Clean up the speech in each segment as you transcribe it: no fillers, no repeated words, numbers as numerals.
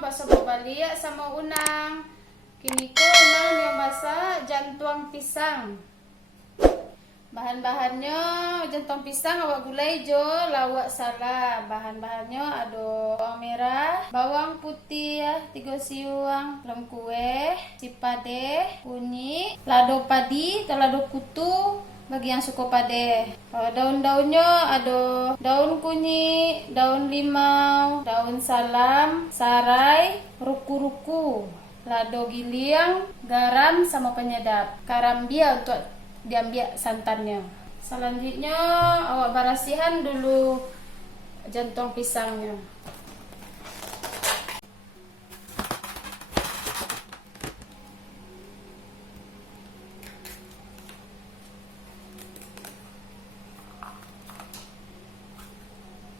bakso bobalia sama unang. Kini ko unang yang masak jantung pisang. Bahan-bahannya jantung pisang, awak gulai jo, lawak salah. Bahan-bahannya ada bawang merah, bawang putih ya, 3 siung, lem kue, cipade, kunyit, lado padi, atau lado kutu bagi yang suka pade. Daun-daunnya ada daun kunyit, daun limau, daun salam, sarai, ruku-ruku, lado giling, garam sama penyedap. Karambia untuk diambil santannya. Selanjutnya awak berasihan dulu jantung pisangnya.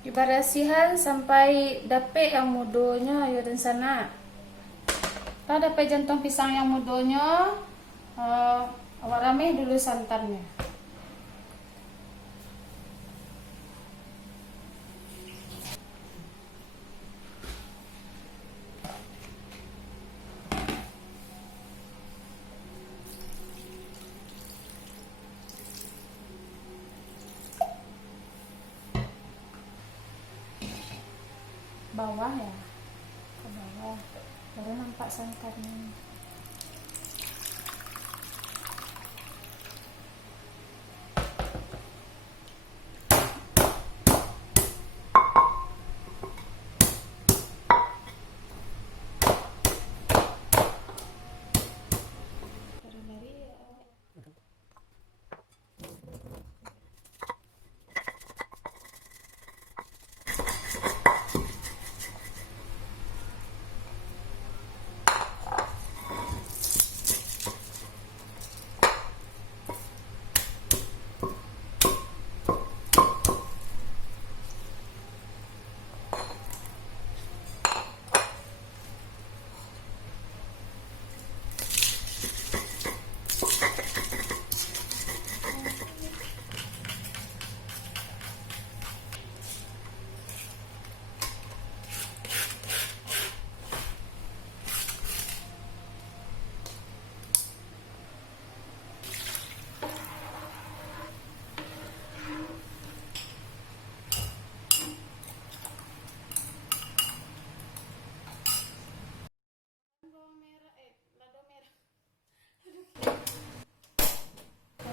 Dibarasihan sampai dapet yang mudonya ya dan sana. Kalau dapet jantung pisang yang mudonya, awak rameh dulu santannya. Bawah ya, ke bawah, baru nampak santannya.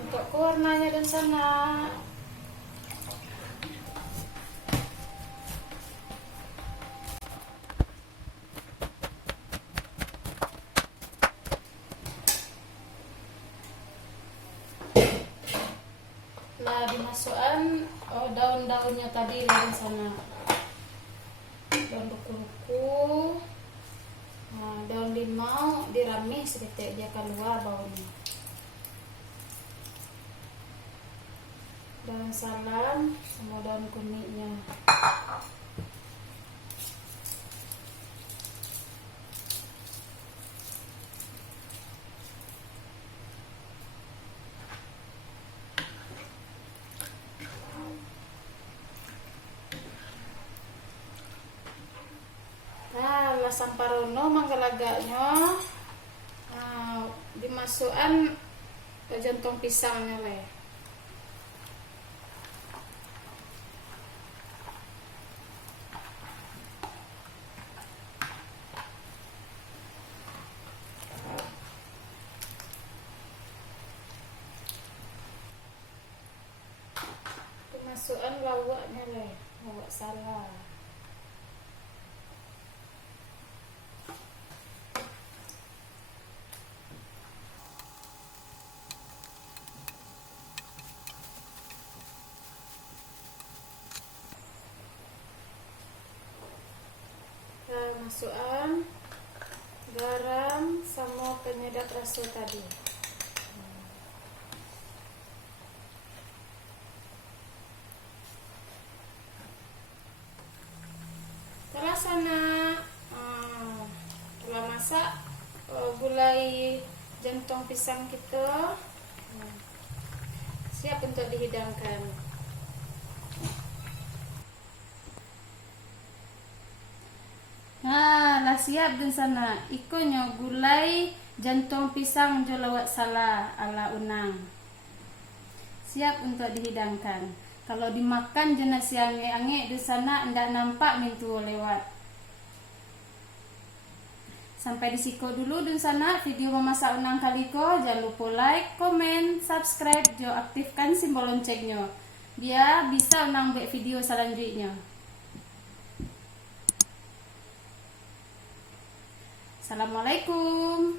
Untuk warnanya dan sana. Nah, dimasukkan daun-daunnya tadi dari sana. Daun ruku-ruku, daun limau diramih sedikit dia keluar baunya. Daun salam sama daun kunyitnya. Samparono manggalaganya dimasukkan ke jantung pisangnya le. Dimasukkan lawaknya le, lawak salah. Masukkan garam sama penyedap rasa tadi. Setelah sana telah masak gulai jantung pisang kita, siap untuk dihidangkan. Nah, siap dun sana. Iko nyo gulai jantung pisang jo lawak sala ala unang. Siap untuk dihidangkan. Kalau dimakan jenis yang ange di sana ndak nampak mintu lewat. Sampai di siko dulu dun sana video memasak unang kaliko. Jangan lupa like, komen, subscribe, jo aktifkan simbol loncengnya. Biar bisa unang buat video selanjutnya. Assalamualaikum.